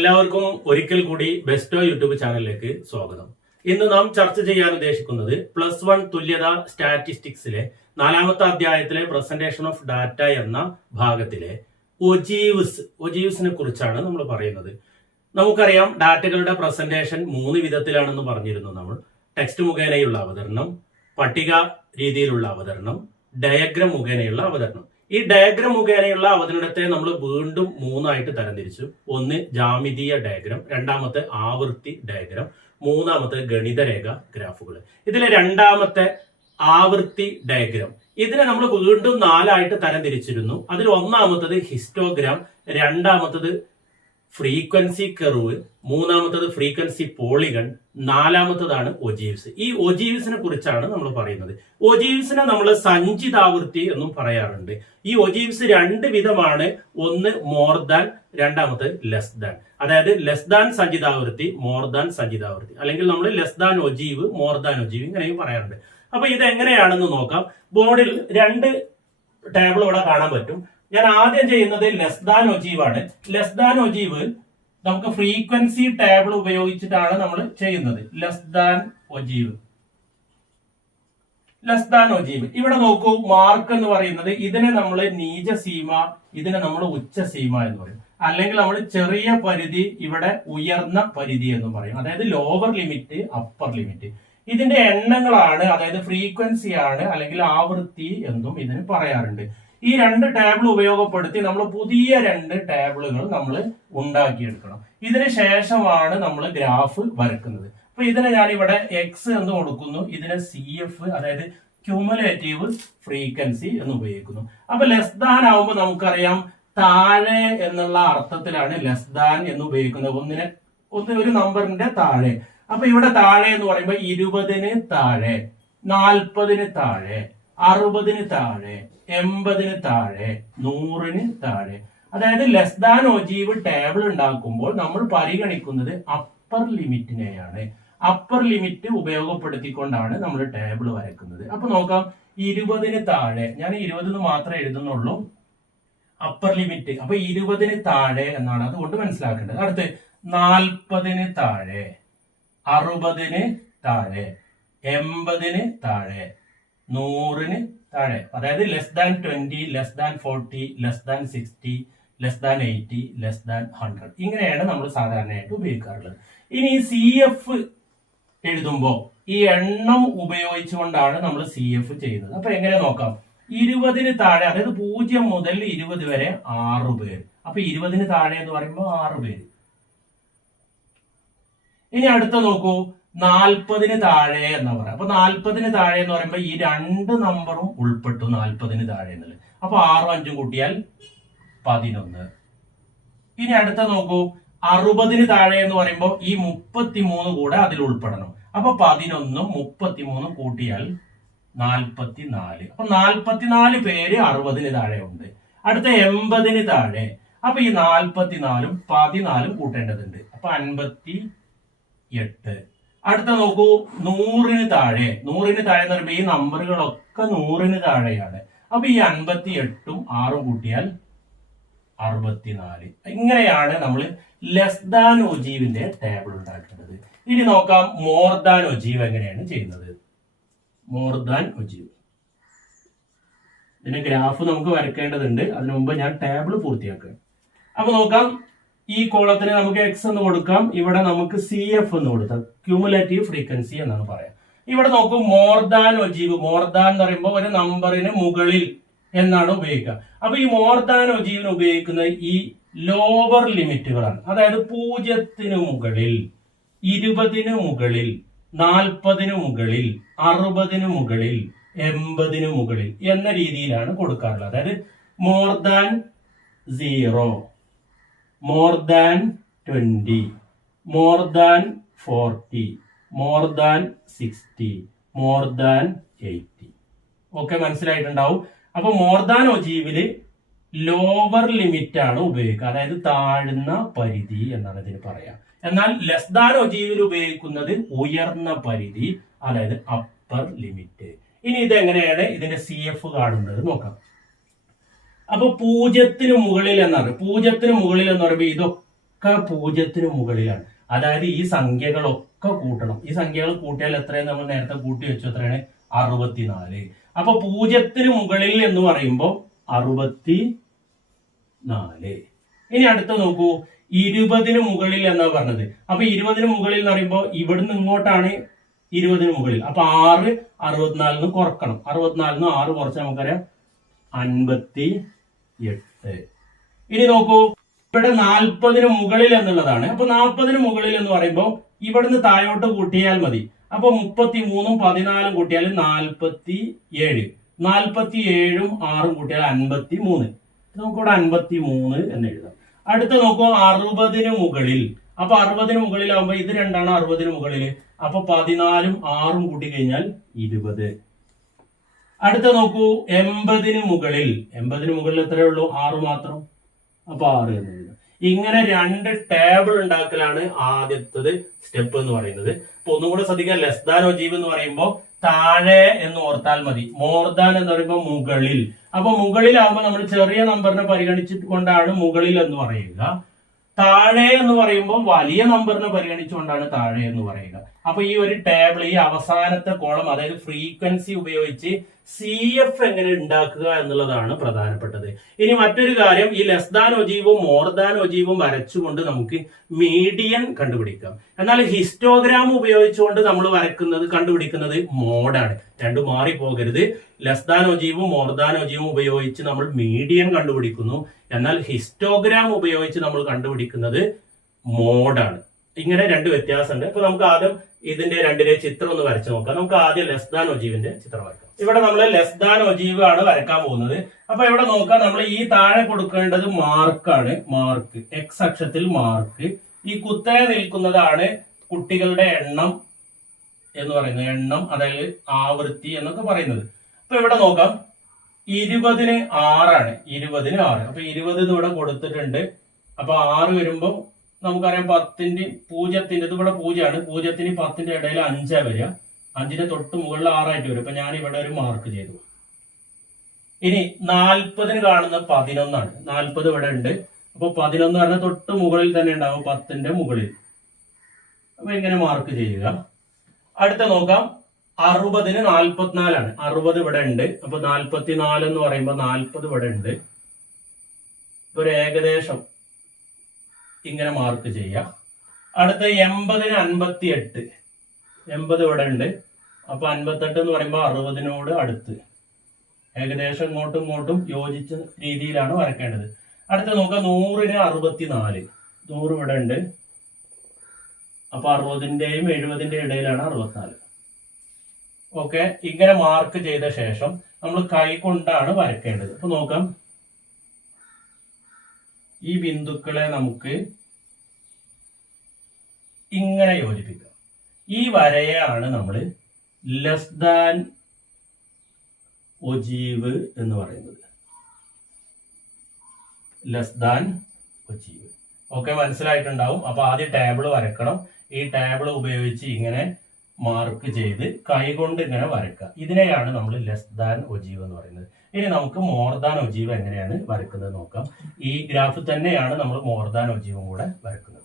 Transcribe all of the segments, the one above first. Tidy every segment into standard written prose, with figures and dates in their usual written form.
എല്ലാവർക്കും ഒരിക്കൽ കൂടി ബെസ്റ്റോ യൂട്യൂബ് ചാനലിലേക്ക് സ്വാഗതം. ഇന്ന് നാം ചർച്ച ചെയ്യാൻ ഉദ്ദേശിക്കുന്നത് +1 തുല്യത സ്റ്റാറ്റിസ്റ്റിക്സിലെ 4ാമത്തെ അധ്യായത്തിലെ പ്രസന്റേഷൻ ഓഫ് ഡാറ്റ എന്ന ഭാഗത്തിലെ ഒജീവ്സിനെ കുറിച്ചാണ് നമ്മൾ പറയുന്നത്. നമുക്കറിയാം ഡാറ്റകളുടെ പ്രസന്റേഷൻ 3 വിധത്തിലാണെന്ന് പറഞ്ഞിരുന്നു നമ്മൾ. ടെക്സ്റ്റ് മുഖേനയുള്ള അവതരണം, പട്ടിക രീതിയിലുള്ള അവതരണം, ഡയഗ്രം മുഖേനയുള്ള അവതരണം. ഈ ഡയഗ്രം മുഖേനയുള്ള അവതരണത്തെ നമ്മൾ വീണ്ടും 3ആയിട്ട് തരംതിരിച്ചു. ഒന്ന് ജാമിതീയ ഡയഗ്രം, രണ്ടാമത്തെ ആവൃത്തി ഡയഗ്രം, മൂന്നാമത്തെ ഗണിതരേഖ ഗ്രാഫുകൾ. ഇതിലെ രണ്ടാമത്തെ ആവൃത്തി ഡയഗ്രം ഇതിനെ നമ്മൾ വീണ്ടും 4ആയിട്ട് തരംതിരിച്ചിരുന്നു. അതിൽ ഒന്നാമത്തത് ഹിസ്റ്റോഗ്രാം, രണ്ടാമത്തത് ഫ്രീക്വൻസി കർവ്, മൂന്നാമത്തത് ഫ്രീക്വൻസി പോളിഗൺ, നാലാമത്തതാണ് ഒജീവ്സ്. ഈ ഒജീവ്സിനെ കുറിച്ചാണ് നമ്മൾ പറയുന്നത്. ഒജീവ്സിനെ നമ്മൾ സഞ്ചിതാവൃത്തി എന്നും പറയാറുണ്ട്. ഈ ഒജീവ്സ് 2 വിധമാണ്. ഒന്ന് മോർ ദാൻ, രണ്ടാമത്തെ ലെസ് ദാൻ. അതായത് ലെസ് ദാൻ സഞ്ചിതാവൃത്തി, മോർ ദാൻ സഞ്ചിതാവൃത്തി, അല്ലെങ്കിൽ നമ്മൾ less than ogive, more than ogive ഇങ്ങനെയും പറയാറുണ്ട്. അപ്പൊ ഇത് എങ്ങനെയാണെന്ന് നോക്കാം. ബോർഡിൽ 2 ടേബിൾ ഇവിടെ കാണാൻ പറ്റും. ഞാൻ ആദ്യം ചെയ്യുന്നത് ലെസ് ദാൻ ഒജീവ് ആണ്. ലെസ് ദാൻ ഒജീവ് നമുക്ക് ഫ്രീക്വൻസി ടേബിൾ ഉപയോഗിച്ചിട്ടാണ് നമ്മൾ ചെയ്യുന്നത്. Less than ogive, less than ogive. ഇവിടെ നോക്കൂ, മാർക്ക് എന്ന് പറയുന്നത് ഇതിനെ നമ്മൾ നീച സീമ, ഇതിനെ നമ്മൾ ഉച്ച സീമ എന്ന് പറയും. അല്ലെങ്കിൽ നമ്മൾ ചെറിയ പരിധി, ഇവിടെ ഉയർന്ന പരിധി എന്ന് പറയും. അതായത് ലോവർ ലിമിറ്റ്, അപ്പർ ലിമിറ്റ്. ഇതിന്റെ എണ്ണങ്ങളാണ്, അതായത് ഫ്രീക്വൻസി ആണ്, അല്ലെങ്കിൽ ആവൃത്തി എന്നും ഇതിന് പറയാറുണ്ട്. ഈ 2 ടേബിൾ ഉപയോഗപ്പെടുത്തി നമ്മൾ പുതിയ 2 ടേബിളുകൾ നമ്മൾ ഉണ്ടാക്കിയെടുക്കണം. ഇതിന് ശേഷമാണ് നമ്മൾ ഗ്രാഫ് വരക്കുന്നത്. അപ്പൊ ഇതിനെ ഞാൻ ഇവിടെ എക്സ് എന്ന് കൊടുക്കുന്നു, ഇതിനെ CF അതായത് ക്യൂമുലേറ്റീവ് ഫ്രീക്വൻസി എന്ന് ഉപയോഗിക്കുന്നു. അപ്പൊ ലെസ് ദാൻ ആവുമ്പോൾ നമുക്കറിയാം താഴെ എന്നുള്ള അർത്ഥത്തിലാണ് ലെസ് ദാൻ എന്ന് ഉപയോഗിക്കുന്നത്. ഒരു നമ്പറിന്റെ താഴെ. അപ്പൊ ഇവിടെ താഴെ എന്ന് പറയുമ്പോൾ 20-ന് താഴെ, 40-ന് താഴെ, 60-ന് താഴെ, 80-ന് താഴെ, 100-ന് താഴെ. അതായത് ലെസ് ദാൻ ഒജീവ് ടേബിൾ ഉണ്ടാക്കുമ്പോൾ നമ്മൾ പരിഗണിക്കുന്നത് അപ്പർ ലിമിറ്റിനെയാണ്. അപ്പർ ലിമിറ്റ് ഉപയോഗപ്പെടുത്തിക്കൊണ്ടാണ് നമ്മൾ ടേബിൾ വരയ്ക്കുന്നത്. അപ്പൊ നോക്കാം, 20-ന് താഴെ, ഞാൻ 20 മാത്രമേ എഴുതുന്നുള്ളൂ, അപ്പർ ലിമിറ്റ്. അപ്പൊ 20-ന് താഴെ എന്നാണ്, അതുകൊണ്ട് മനസ്സിലാക്കേണ്ടത്. അടുത്ത് 40-ന് താഴെ, 60-ന് താഴെ, 80-ന് താഴെ, 100-ന് താഴെ. അതായത് less than 20, less than 40, less than 60, less than 80, less than 100. ഇങ്ങനെയാണ് നമ്മൾ സാധാരണയായിട്ട് ഉപയോഗിക്കാറുള്ളത്. ഇനി CF എഴുതുമ്പോൾ ഈ എണ്ണം ഉപയോഗിച്ചുകൊണ്ടാണ് നമ്മൾ CF ചെയ്യുന്നത്. അപ്പൊ എങ്ങനെ നോക്കാം? 20-ന് താഴെ, അതായത് 0 മുതൽ 20 വരെ 6 പേര്. അപ്പൊ 20-ന് താഴെ എന്ന് പറയുമ്പോൾ 6 പേര്. ഇനി അടുത്ത നോക്കൂ, 40-ന് താഴെ എന്നാ പറയാം. അപ്പൊ 40-ന് താഴെ എന്ന് പറയുമ്പോൾ ഈ 2 നമ്പറും ഉൾപ്പെട്ടു 40-ന് താഴെ എന്നുള്ളത്. അപ്പൊ 6ഉം 5ഉം കൂട്ടിയാൽ 11. ഇനി അടുത്ത നോക്കൂ, 60-ന് താഴെ എന്ന് പറയുമ്പോൾ ഈ 33 കൂടെ അതിൽ ഉൾപ്പെടണം. അപ്പൊ 11ഉം 33ഉം കൂട്ടിയാൽ 44. അപ്പൊ 44 പേര് 60-ന് താഴെ ഉണ്ട്. അടുത്ത 80-ന് താഴെ. അപ്പൊ ഈ 44ഉം 14ഉം കൂട്ടേണ്ടതുണ്ട്. അപ്പൊ 58. അടുത്ത നോക്കൂ, 100-ന് താഴെ. 100-ന് താഴെ എന്ന് പറയുമ്പോൾ ഈ നമ്പറുകളൊക്കെ 100-ന് താഴെയാണ്. അപ്പൊ ഈ 58ഉം 6ഉം കൂട്ടിയാൽ 64. ഇങ്ങനെയാണ് നമ്മൾ ലെസ് ദാൻ ഒജീവിന്റെ ടേബിൾ ഉണ്ടാക്കേണ്ടത്. ഇനി നോക്കാം മോർ ദാൻ ഒജീവ് എങ്ങനെയാണ് ചെയ്യുന്നത്. മോർ ദാൻ ഒജീവ്, ഇതിന്റെ ഗ്രാഫ് നമുക്ക് വരയ്ക്കേണ്ടതുണ്ട്. അതിനു മുമ്പ് ഞാൻ ടേബിൾ പൂർത്തിയാക്കുക. അപ്പൊ നോക്കാം, ഈ കോളത്തിന് നമുക്ക് X എന്ന് കൊടുക്കാം, ഇവിടെ നമുക്ക് CF എന്ന് കൊടുക്കാം, ക്യൂമുലേറ്റീവ് ഫ്രീക്വൻസി എന്നാണ് പറയാം. ഇവിടെ നോക്കൂ, more than ogive. More than എന്ന് പറയുമ്പോൾ ഒരു നമ്പറിന് മുകളിൽ എന്നാണ് ഉപയോഗിക്കുക. അപ്പൊ ഈ മോർ ദാൻ ഒജീവിന് ഉപയോഗിക്കുന്നത് ഈ ലോവർ ലിമിറ്റുകളാണ്. അതായത് 0-ന് മുകളിൽ, 20-ന് മുകളിൽ, 40-ന് മുകളിൽ, 60-ന് മുകളിൽ, 80-ന് മുകളിൽ എന്ന രീതിയിലാണ് കൊടുക്കാറുള്ളത്. അതായത് more than 0, more than 20, more than 40, more than 60, more than 80. Okay, മനസ്സിലായിട്ടുണ്ടാവും. അപ്പൊ മോർ ദാൻ ഒജീവില് ലോവർ ലിമിറ്റ് ആണ് ഉപയോഗിക്കുക, അതായത് താഴ്ന്ന പരിധി എന്നാണ് ഇതിന് പറയാം. എന്നാൽ ലെസ് ദാൻ ഒജീവിൽ ഉപയോഗിക്കുന്നത് ഉയർന്ന പരിധി, അതായത് അപ്പർ ലിമിറ്റ്. ഇനി ഇതെങ്ങനെയാണ് ഇതിന്റെ CF കാണുന്നത് നോക്കാം. അപ്പൊ 0-ന് മുകളിൽ എന്നാണ്, 0-ന് മുകളിൽ എന്ന് പറയുമ്പോൾ ഒക്കെ 0ന് മുകളിലാണ്. അതായത് ഈ സംഖ്യകളൊക്കെ കൂട്ടണം. ഈ സംഖ്യകൾ കൂട്ടിയാൽ എത്രയാണ്? നമ്മൾ നേരത്തെ കൂട്ടി വെച്ചു. എത്രയാണ്? 64. അപ്പൊ 0ന് മുകളിൽ എന്ന് പറയുമ്പോൾ 64. ഇനി അടുത്ത നോക്കൂ, 20ന് മുകളിൽ എന്നാ പറഞ്ഞത്. അപ്പൊ 20ന് മുകളിൽ എന്ന് പറയുമ്പോൾ ഇവിടുന്ന് ഇങ്ങോട്ടാണ് 20ന് മുകളിൽ. അപ്പൊ 6 64 കുറക്കണം. 64 6 കുറച്ച് നമുക്കറിയാം 58. ഇനി നോക്കൂ, ഇവിടെ 40ന് മുകളിൽ എന്നുള്ളതാണ്. അപ്പൊ 40ന് മുകളിൽ എന്ന് പറയുമ്പോൾ ഇവിടുന്ന് താഴോട്ട് കൂട്ടിയാൽ മതി. അപ്പൊ 33ഉം 14ഉം കൂട്ടിയാൽ 47. 47ഉം 6ഉം കൂട്ടിയാൽ 53. നമുക്കിവിടെ 53 എന്ന് എഴുതാം. അടുത്ത നോക്കൂ, 60ന് മുകളിൽ. അപ്പൊ 60ന് മുകളിലാവുമ്പോ ഇത് രണ്ടാണ് 60ന് മുകളിൽ. അപ്പൊ 14ഉം 6ഉം കൂട്ടി കഴിഞ്ഞാൽ 20. അടുത്ത നോക്കൂ, 80ന് മുകളിൽ. 80ന് മുകളിൽ എത്രയേ ഉള്ളൂ? 6 മാത്രം. അപ്പൊ 6 എന്ന് എഴുതാം. ഇങ്ങനെ 2 ടേബിൾ ഉണ്ടാക്കലാണ് ആദ്യത്തത് സ്റ്റെപ്പ് എന്ന് പറയുന്നത്. അപ്പൊ ഒന്നും കൂടെ ശ്രദ്ധിക്കുക, ലെസ് ദാൻ ഒജീവ് എന്ന് പറയുമ്പോൾ താഴെ എന്ന് ഓർത്താൽ മതി. മോർ ദാൻ എന്ന് പറയുമ്പോൾ മുകളിൽ. അപ്പൊ മുകളിലാവുമ്പോൾ നമ്മൾ ചെറിയ നമ്പറിനെ പരിഗണിച്ചുകൊണ്ടാണ് മുകളിൽ എന്ന് പറയുക. താഴെ എന്ന് പറയുമ്പോൾ വലിയ നമ്പറിനെ പരിഗണിച്ചുകൊണ്ടാണ് താഴെ എന്ന് പറയുക. അപ്പൊ ഈ ഒരു ടേബിൾ, ഈ അവസാനത്തെ കോളം, അതായത് ഫ്രീക്വൻസി ഉപയോഗിച്ച് CF എങ്ങനെ ഉണ്ടാക്കുക എന്നുള്ളതാണ് പ്രധാനപ്പെട്ടത്. ഇനി മറ്റൊരു കാര്യം, ഈ ലെസ് ദാൻ ഒജീവും മോർ ദാൻ ഒജീവും വരച്ചുകൊണ്ട് നമുക്ക് മീഡിയൻ കണ്ടുപിടിക്കാം. എന്നാൽ ഹിസ്റ്റോഗ്രാം ഉപയോഗിച്ചുകൊണ്ട് നമ്മൾ കണ്ടുപിടിക്കുന്നത് മോഡാണ്. രണ്ടും മാറിപ്പോകരുത്. ലെസ് ദാൻ ഒജീവും മോർ ദാൻ ഒജീവും ഉപയോഗിച്ച് നമ്മൾ മീഡിയൻ കണ്ടുപിടിക്കുന്നു. എന്നാൽ ഹിസ്റ്റോഗ്രാം ഉപയോഗിച്ച് നമ്മൾ കണ്ടുപിടിക്കുന്നത് മോഡാണ്. ഇങ്ങനെ 2 വ്യത്യാസമുണ്ട്. അപ്പൊ നമുക്ക് ആദ്യം ഇതിന്റെ രണ്ടിന്റെ ചിത്രം ഒന്ന് വരച്ചു നോക്കാം. നമുക്ക് ആദ്യം ലെസ് ദാൻ ഒജീവിന്റെ ചിത്രം വരക്കാം. ഇവിടെ നമ്മൾ ലെസ് ദാൻ ഒജീവ് ആണ് വരക്കാൻ പോകുന്നത്. അപ്പൊ ഇവിടെ നോക്കാം, നമ്മൾ ഈ താഴെ കൊടുക്കേണ്ടത് മാർക്കാണ്. മാർക്ക്, X അക്ഷത്തിൽ മാർക്ക്. ഈ കുത്തനെ നിൽക്കുന്നതാണ് കുട്ടികളുടെ എണ്ണം എന്ന് പറയുന്നത്. എണ്ണം, അതായത് ആവൃത്തി എന്നൊക്കെ പറയുന്നത്. അപ്പൊ ഇവിടെ നോക്കാം, 20ന് 6 ആണ്. 20ന് 6. അപ്പൊ 20 ഇവിടെ കൊടുത്തിട്ടുണ്ട്. അപ്പൊ 6 വരുമ്പോ നമുക്കറിയാം 10ന്റെ 0ന്റെ ഇവിടെ 0 ആണ്. 0ന് 10ന്റെ ഇടയിൽ 5 വരിക. 5ന്റെ തൊട്ട് മുകളിൽ 6 ആയിട്ട് വരും. അപ്പൊ ഞാൻ ഇവിടെ ഒരു മാർക്ക് ചെയ്തു. ഇനി 40ന് കാണുന്ന 11 ആണ്. 40 ഇവിടെ ഉണ്ട്. അപ്പൊ 11 പറഞ്ഞാൽ തൊട്ട് മുകളിൽ തന്നെ ഉണ്ടാവും, 10ന്റെ മുകളിൽ. അപ്പൊ ഇങ്ങനെ മാർക്ക് ചെയ്യുക. അടുത്ത നോക്കാം, 60ന് 44 ആണ്. 60 ഇവിടെ ഉണ്ട്. അപ്പൊ 44 എന്ന് പറയുമ്പോൾ 40 ഇവിടെ ഉണ്ട്. ഒരു ഏകദേശം ഇങ്ങനെ മാർക്ക് ചെയ്യാം. അടുത്ത 80ന് 58. 80 ഇവിടെ ഉണ്ട്. അപ്പൊ 58 എന്ന് പറയുമ്പോൾ 60നോട് അടുത്ത്, ഏകദേശം ഇങ്ങോട്ടും ഇങ്ങോട്ടും യോജിച്ച രീതിയിലാണ് വരക്കേണ്ടത്. അടുത്ത നോക്കാം, 100ന് 64. 100 ഇവിടെ ഉണ്ട്. അപ്പൊ 60ന്റെയും 70ന്റെയും ഇടയിലാണ് 64. ഓക്കെ, ഇങ്ങനെ മാർക്ക് ചെയ്ത ശേഷം നമ്മൾ കൈ കൊണ്ടാണ് വരക്കേണ്ടത്. അപ്പൊ നോക്കാം, ഈ ബിന്ദുക്കളെ നമുക്ക് ഇങ്ങനെ യോജിപ്പിക്കാം. ഈ വരയാണ് നമ്മൾ ലെസ് ദാൻ ഒജീവ് എന്ന് പറയുന്നത്. Less than ogive. ഓക്കെ, മനസ്സിലായിട്ടുണ്ടാവും. അപ്പൊ ആദ്യം ടേബിൾ വരക്കണം. ഈ ടേബിൾ ഉപയോഗിച്ച് ഇങ്ങനെ മാർക്ക് ചെയ്ത് കൈകൊണ്ട് ഇങ്ങനെ വരക്കുക. ഇതിനെയാണ് നമ്മൾ ലെസ് ദാൻ ഒജീവ് എന്ന് പറയുന്നത്. ഇനി നമുക്ക് മോർ ദാൻ ഒജീവ് എങ്ങനെയാണ് വരക്കുന്നത് നോക്കാം. ഈ ഗ്രാഫിൽ തന്നെയാണ് നമ്മൾ മോർ ദാൻ ഒജീവും കൂടെ വരക്കുന്നത്.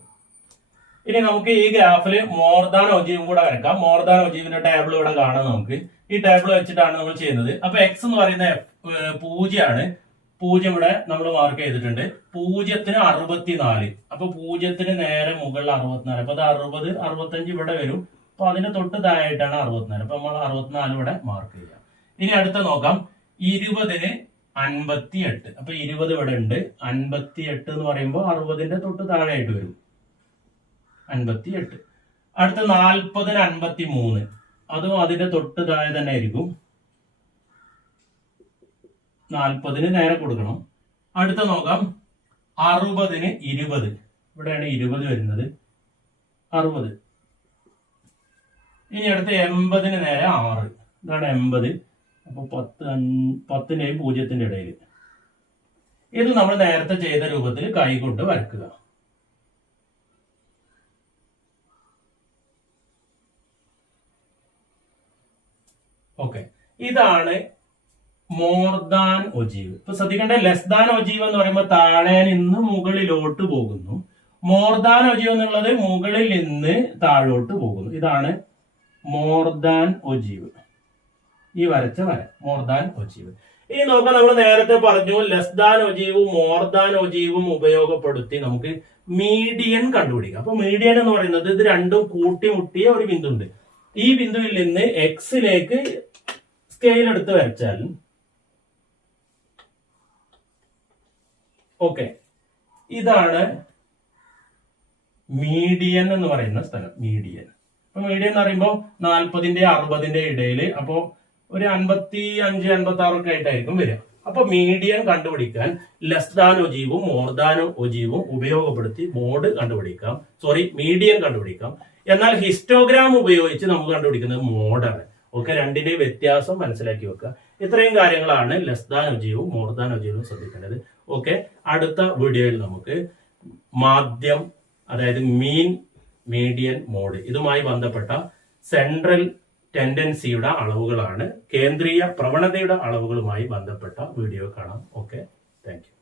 ഇനി നമുക്ക് ഈ ഗ്രാഫിൽ മോർ ദാൻ ഒജീവും കൂടെ വരക്കാം. മോർ ദാൻ ഒജീവിന്റെ ടേബിൾ ഇവിടെ കാണാം. നമുക്ക് ഈ ടേബിൾ വെച്ചിട്ടാണ് നമ്മൾ ചെയ്യുന്നത്. അപ്പൊ X എന്ന് പറയുന്ന 0 ആണ്. 0 ഇവിടെ നമ്മൾ മാർക്ക് ചെയ്തിട്ടുണ്ട്. 0ന് 64. അപ്പൊ 0ന് നേരെ മുകളിൽ 64. അപ്പൊ അത് 60, 65 ഇവിടെ വരും. അപ്പൊ അതിന്റെ തൊട്ട് താഴെയായിട്ടാണ് 64. അപ്പൊ നമ്മൾ 64 ഇവിടെ മാർക്ക് ചെയ്യാം. ഇനി അടുത്ത നോക്കാം, 20ന് 58. അപ്പൊ 20 ഇവിടെ ഉണ്ട്. 58 എന്ന് പറയുമ്പോൾ 60ന്റെ തൊട്ട് താഴെയായിട്ട് വരും, 58. അടുത്ത 40ന് 53. അതും അതിന്റെ തൊട്ട് താഴെ തന്നെ ആയിരിക്കും. 40ന് നേരെ കൊടുക്കണം. അടുത്ത നോക്കാം, 60ന് 20. ഇവിടെയാണ് 20 വരുന്നത്. 60. ഇനി അടുത്ത 80ന് നേരെ 6. ഇതാണ് 80. അപ്പൊ 10ന്റെയും 0ന്റെ ഇടയിൽ. ഇത് നമ്മൾ നേരത്തെ ചെയ്ത രൂപത്തിൽ കൈകൊണ്ട് വരക്കുക. ഓക്കെ, ഇതാണ് മോർ ദാൻ ഒജീവ്. ഇപ്പൊ ശ്രദ്ധിക്കേണ്ട, ലെസ് ദാൻ ഒജീവ് എന്ന് പറയുമ്പോൾ താഴെ നിന്ന് മുകളിലോട്ട് പോകുന്നു. മോർ ദാൻ ഒജീവ് എന്നുള്ളത് മുകളിൽ നിന്ന് താഴോട്ട് പോകുന്നു. ഇതാണ് മോർ ദാൻ ഒജീവ്. ഈ വരച്ച വര മോർ ദാൻ ഒജീവ്. ഇനി നോക്കാം, നമ്മൾ നേരത്തെ പറഞ്ഞു ലെസ് ദാൻ ഒജീവും മോർ ദാൻ ഒജീവും ഉപയോഗപ്പെടുത്തി നമുക്ക് മീഡിയൻ കണ്ടുപിടിക്കാം. അപ്പൊ മീഡിയൻ എന്ന് പറയുന്നത് ഇത് രണ്ടും കൂട്ടിമുട്ടിയ ഒരു ബിന്ദു ഉണ്ട്. ഈ ബിന്ദുവിൽ നിന്ന് എക്സിലേക്ക് സ്കെയിൽ എടുത്ത് വരച്ചാൽ ഓക്കെ, ഇതാണ് മീഡിയൻ എന്ന് പറയുന്ന സ്ഥലം. മീഡിയൻ. അപ്പൊ മീഡിയൻ എന്ന് പറയുമ്പോൾ 40 60 ഇടയിൽ, അപ്പോ ഒരു 55 56 ഒക്കെ ആയിട്ടായിരിക്കും വരിക. അപ്പൊ മീഡിയൻ കണ്ടുപിടിക്കാൻ ലെസ് ദാൻ ഒജീവും മോർ ദാൻ ഒജീവും ഉപയോഗപ്പെടുത്തി മോഡ് കണ്ടുപിടിക്കാം, മീഡിയൻ കണ്ടുപിടിക്കാം. എന്നാൽ ഹിസ്റ്റോഗ്രാം ഉപയോഗിച്ച് നമുക്ക് കണ്ടുപിടിക്കുന്നത് മോഡാണ്. ഓക്കെ, രണ്ടിന്റെയും വ്യത്യാസം മനസ്സിലാക്കി വെക്കുക. ഇത്രയും കാര്യങ്ങളാണ് ലെസ് ദാൻ ഒജീവും മോർ ദാൻ ഒജീവും ശ്രദ്ധിക്കേണ്ടത്. ഓക്കെ, അടുത്ത വീഡിയോയിൽ നമുക്ക് മാധ്യം, അതായത് മീൻ, മീഡിയൻ, മോഡ്, ഇതുമായി ബന്ധപ്പെട്ട സെൻട്രൽ ടെൻഡൻസിയുടെ അളവുകളാണ്, കേന്ദ്രീയ പ്രവണതയുടെ അളവുകളുമായി ബന്ധപ്പെട്ട വീഡിയോ കാണാം. Okay, thank you.